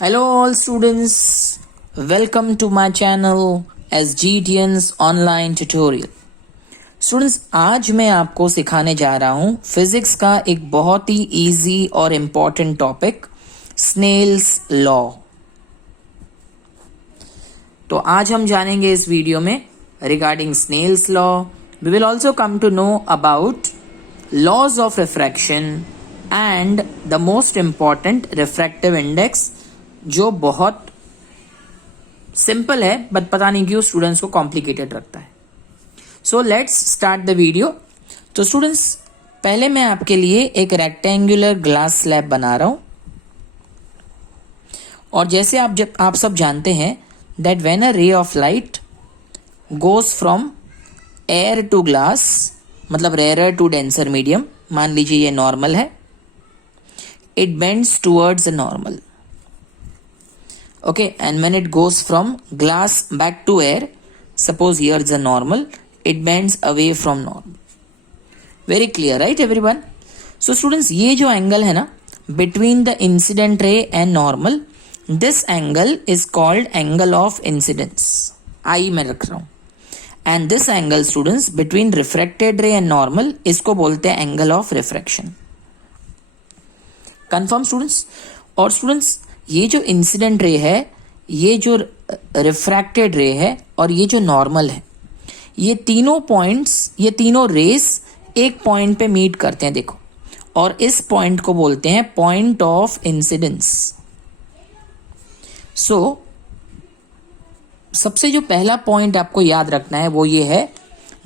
Hello all students, welcome to my channel SGTN's online tutorial. Students, आज मैं आपको सिखाने जा रहा हूँ फिजिक्स का एक बहुत ही इजी और इम्पॉर्टेंट टॉपिक, स्नेल्स लॉ। तो आज हम जानेंगे इस वीडियो में regarding Snell's law. We will also come to know about laws of refraction and the most important refractive index, जो बहुत सिंपल है बट पता नहीं क्यों स्टूडेंट्स को कॉम्प्लिकेटेड रखता है। So let's start the video. तो स्टूडेंट्स, पहले मैं आपके लिए एक रेक्टेंगुलर ग्लास स्लैब बना रहा हूं, और जैसे आप सब जानते हैं that when a ray of light goes from air to glass, मतलब रेयर टू डेंसर मीडियम, मान लीजिए ये नॉर्मल है, it bends towards a normal. Okay, and when it goes from glass back to air, suppose here is a normal, it bends away from normal. Very clear, right everyone? So students, ये जो angle है ना between the incident ray and normal, this angle is called angle of incidence. I मैं रख रहा हूँ. And this angle students between refracted ray and normal, इसको बोलते हैं angle of refraction. Confirm students? और students, ये जो इंसिडेंट रे है, ये जो रिफ्रैक्टेड रे है, और ये जो नॉर्मल है, ये तीनों पॉइंट्स, ये तीनों रेस एक पॉइंट पे मीट करते हैं, देखो, और इस पॉइंट को बोलते हैं पॉइंट ऑफ इंसिडेंस. सो सबसे जो पहला पॉइंट आपको याद रखना है वो ये है,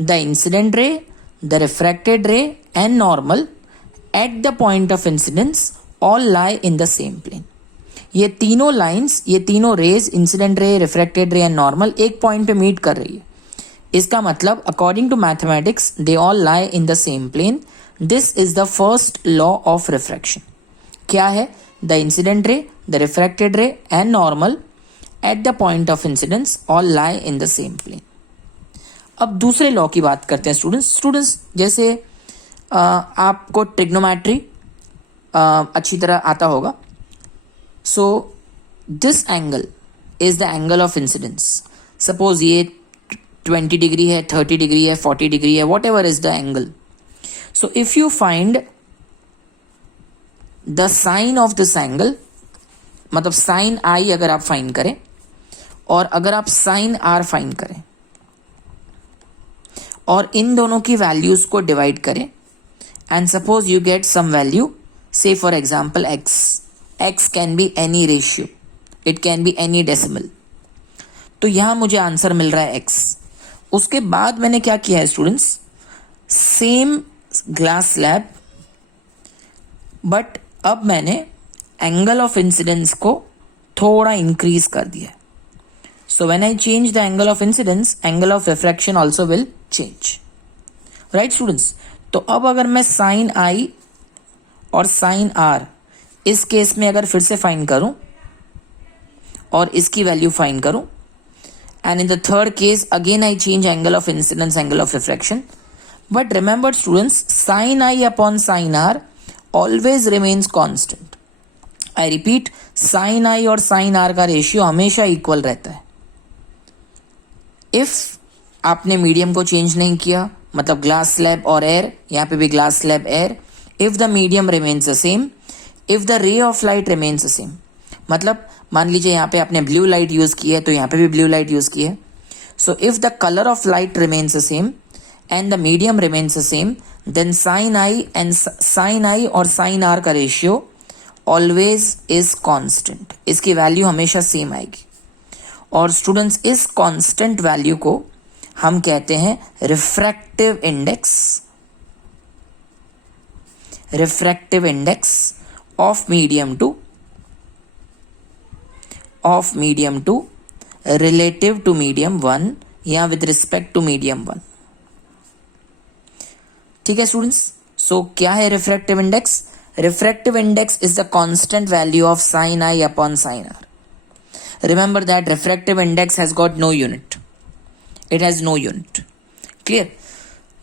the incident ray, the refracted ray and normal at the point of incidence all lie in the same plane. ये तीनों लाइंस, ये तीनों rays, incident ray, refracted ray and normal, एक पॉइंट पे मीट कर रही है. इसका मतलब according to mathematics they all lie in the same plane. This is the first law of refraction. क्या है? The incident ray, the refracted ray and normal at the point of incidence all lie in the same plane. अब दूसरे law की बात करते हैं students. जैसे आपको ट्रिग्नोमेट्री अच्छी तरह आता होगा. So this angle is the angle of incidence. Suppose ये 20 डिग्री है, 30 डिग्री है, 40 डिग्री है, whatever is the angle. So if you find the sine of this angle, मतलब sin I अगर आप फाइंड करें, और अगर आप sin R फाइंड करें, और इन दोनों की वैल्यूज को डिवाइड करें, and suppose you get some value, say for example x can be any ratio, it can be any decimal. तो यहां मुझे आंसर मिल रहा है x. उसके बाद मैंने क्या किया है students, same glass slab, but अब मैंने एंगल ऑफ इंसिडेंस को थोड़ा इंक्रीज कर दिया. So when I change the angle of incidence, angle of refraction also will change. Right students? तो अब अगर मैं साइन आई और साइन आर इस केस में अगर फिर से फाइंड करूं और इसकी वैल्यू फाइंड करूं, and in the third case again I change angle of incidence, angle of refraction, but remember students, sine I upon sine R always remains constant. I repeat, sine I और sine R का ratio हमेशा equal रहता है. If आपने medium को change नहीं किया, मतलब ग्लास स्लैब और एयर, यहां पे भी glass slab air, if the medium remains the same, if the ray of light remains the same, मतलब मान लीजिए यहाँ पे आपने ब्लू लाइट यूज की है तो यहाँ पे भी ब्लू लाइट यूज की है. So if the colour of light remains the same and the medium remains the same, then sine I और साइन आर का रेशियो ऑलवेज इज कांस्टेंट. इसकी वैल्यू हमेशा सेम आएगी. और स्टूडेंट्स, इस कांस्टेंट वैल्यू को हम कहते हैं refractive index. Refractive index of medium to relative to medium 1 या with respect to medium 1. ठीक है स्टूडेंट्स? सो क्या है refractive index? Refractive index is the constant value of sine I upon sine r. Remember that refractive index has got no unit. It has no unit. Clear?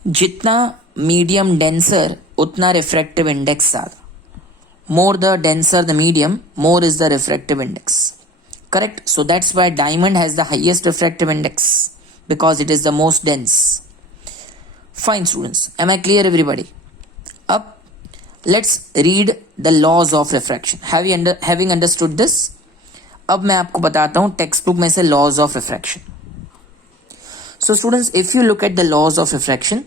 जितना medium denser उतना refractive index ज्यादा. more the denser the medium, more is the refractive index. Correct? So that's why diamond has the highest refractive index, because it is the most dense. Fine students, am I clear everybody? Up, let's read the laws of refraction. Having understood this, अब मैं आपको बताता हूँ text book में से laws of refraction. So students, if you look at the laws of refraction,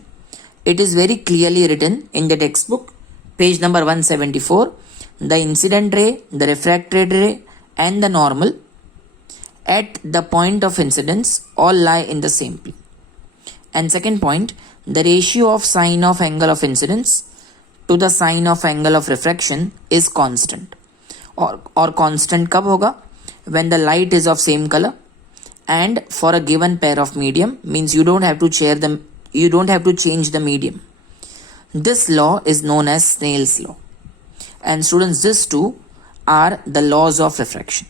it is very clearly written in the textbook, page number 174. The incident ray, the refracted ray, and the normal at the point of incidence all lie in the same plane. And second point, the ratio of sine of angle of incidence to the sine of angle of refraction is constant. और constant कब होगा? When the light is of same color and for a given pair of medium, means you don't have to change the medium. This law is known as Snell's law. And students, these two are the laws of refraction.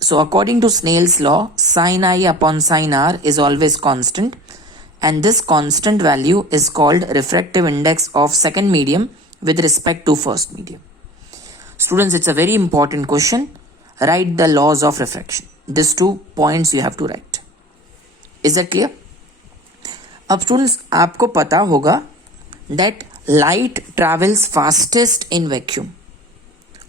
So according to Snell's law, sin I upon sin R is always constant, and this constant value is called refractive index of second medium with respect to first medium. Students, it's a very important question. Write the laws of refraction. These 2 points you have to write. Is that clear? अब students, आपको पता होगा that light travels fastest in vacuum.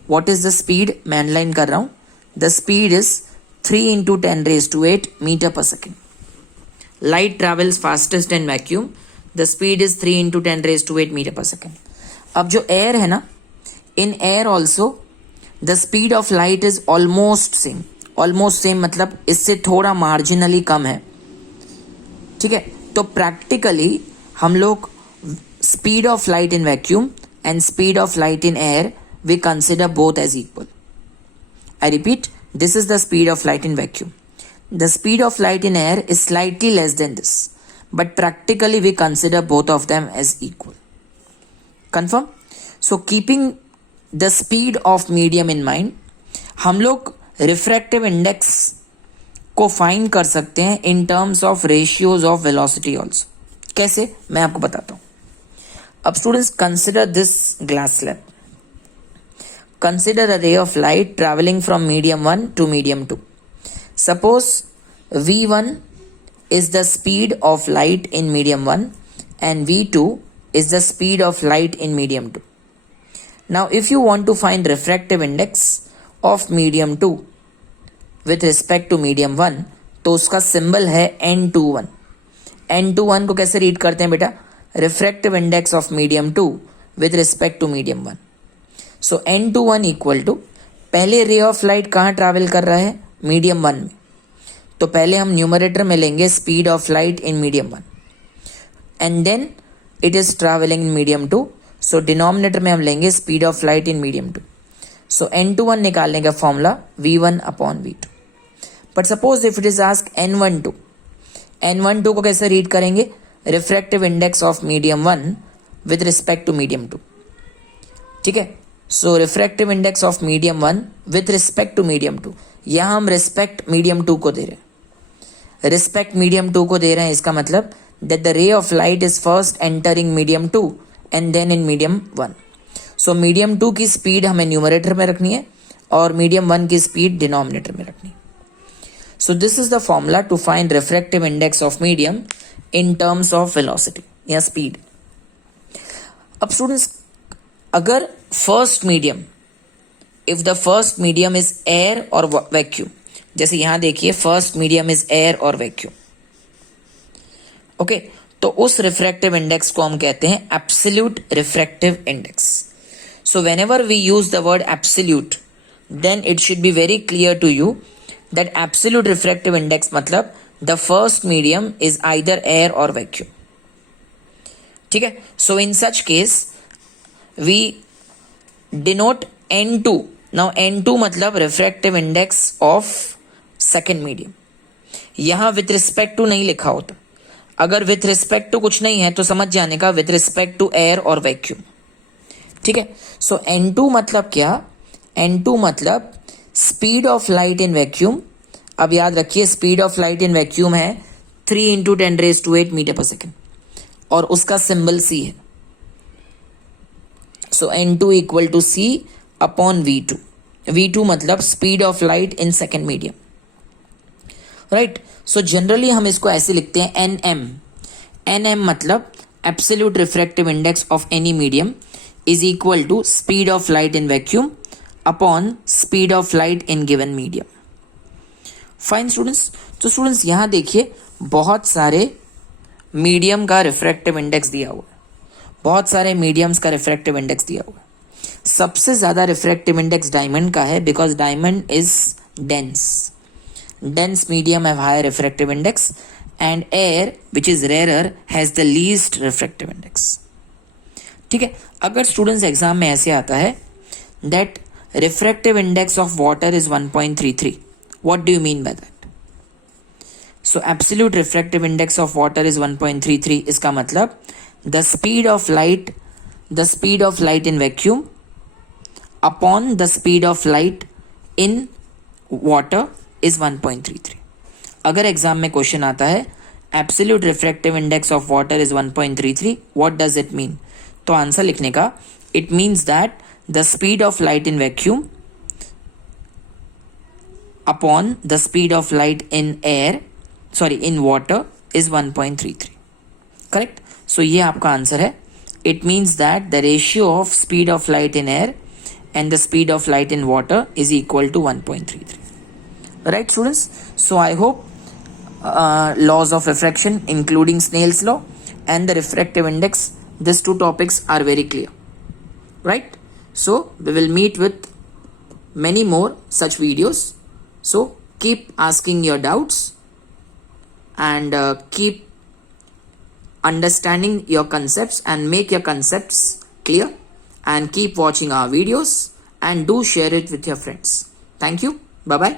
What is the speed? मैं underline कर रहा हूँ. The speed is 3 into 10 raised to 8 meter per second. Light travels fastest in vacuum. The speed is 3 into 10 raised to 8 meter per second. अब जो air है ना, in air also the speed of light is almost same. Almost same मतलब इससे थोड़ा marginally कम है. ठीक है, तो practically हम लोग speed of light in vacuum and speed of light in air we consider both as equal. I repeat, this is the speed of light in vacuum. The speed of light in air is slightly less than this, but practically we consider both of them as equal. Confirm? So keeping the speed of medium in mind, हम लोग refractive index को find कर सकते हैं in terms of ratios of velocity also. कैसे? मैं आपको बताता हूँ. अब students, consider this glass slab. Consider a ray of light traveling from medium 1 to medium 2. Suppose V1 is the speed of light in medium 1 and V2 is the speed of light in medium 2. Now if you want to find refractive index of medium 2 with respect to medium 1, तो उसका symbol है N21. N21 को कैसे read करते हैं बेटा? Refractive index of medium 2 with respect to medium 1. So N21 equal to, पहले रे ऑफ लाइट कहाँ ट्रैवल कर रहा है? मीडियम 1 में. तो पहले हम न्यूमरेटर में लेंगे speed of light in medium 1 and then it is travelling in medium 2. So denominator में हम लेंगे speed of light in medium 2. So N21 निकालने का formula V1 upon V2. But suppose if it is ask N12, N12 को कैसे read करेंगे? Refractive index of medium 1 with respect to medium 2. ठीक है, so refractive index of medium 1 with respect to medium 2. यहां हम respect medium 2 को दे रहे हैं. रिस्पेक्ट मीडियम 2 को दे रहे हैं, इसका मतलब that the ray of light is first entering medium 2 and then in medium 1. So medium 2 की स्पीड हमें न्यूमरेटर में रखनी है और मीडियम 1 की स्पीड डिनोमिनेटर में रखनी है. So this is the formula to find refractive index of medium in terms of velocity या स्पीड. अब स्टूडेंट्स, अगर first medium, if the first medium is air और वैक्यूम, जैसे यहां देखिए फर्स्ट मीडियम इज एयर और वैक्यूम, ओके, तो उस रिफ्रैक्टिव इंडेक्स को हम कहते हैं absolute refractive index. So whenever we use the word absolute, then it should be very clear to you that absolute refractive index मतलब the first medium is either air और vacuum. ठीक है, so in such case we denote N2. Now N2 मतलब refractive index of second medium. यहां with respect to नहीं लिखा होता. अगर with respect to कुछ नहीं है तो समझ जाने का with respect to air और vacuum. ठीक है, so N2 मतलब क्या? N2 मतलब speed of light in vacuum. अब याद रखिए speed of light in vacuum है 3 into 10 raised to 8 मीटर पर सेकेंड और उसका सिंबल C है. So N2 equal to C upon v2. v2 मतलब speed of light in second medium, right. So generally हम इसको ऐसे लिखते हैं nm. nm मतलब absolute refractive index of any medium is equal to speed of light in vacuum upon speed of light in given medium. Fine students. तो students यहाँ देखिए बहुत सारे मीडियम का रिफ्रैक्टिव इंडेक्स दिया हुआ है, बहुत सारे मीडियम्स का रिफ्रैक्टिव इंडेक्स दिया हुआ है. सबसे ज्यादा रिफ्रैक्टिव इंडेक्स डायमंड का है because diamond is dense. dense medium have higher refractive index and air which is rarer has the least refractive index. ठीक है. अगर स्टूडेंट्स एग्जाम में ऐसे आता है that refractive index of water is 1.33, what do you mean by that? So absolute refractive index of water is 1.33. इसका मतलब the speed of light in vacuum upon the speed of light in water is 1.33. अगर exam में question आता है absolute refractive index of water is 1.33, what does it mean? तो answer लिखने का it means that the speed of light in vacuum upon the speed of light in water is 1.33. Correct. So ये आपका answer है. It means that the ratio of speed of light in air and the speed of light in water is equal to 1.33. Right students, so I hope laws of refraction including Snell's law and the refractive index, these two topics are very clear, right? So we will meet with many more such videos, so keep asking your doubts and keep understanding your concepts and make your concepts clear, and keep watching our videos and do share it with your friends. Thank you. Bye bye.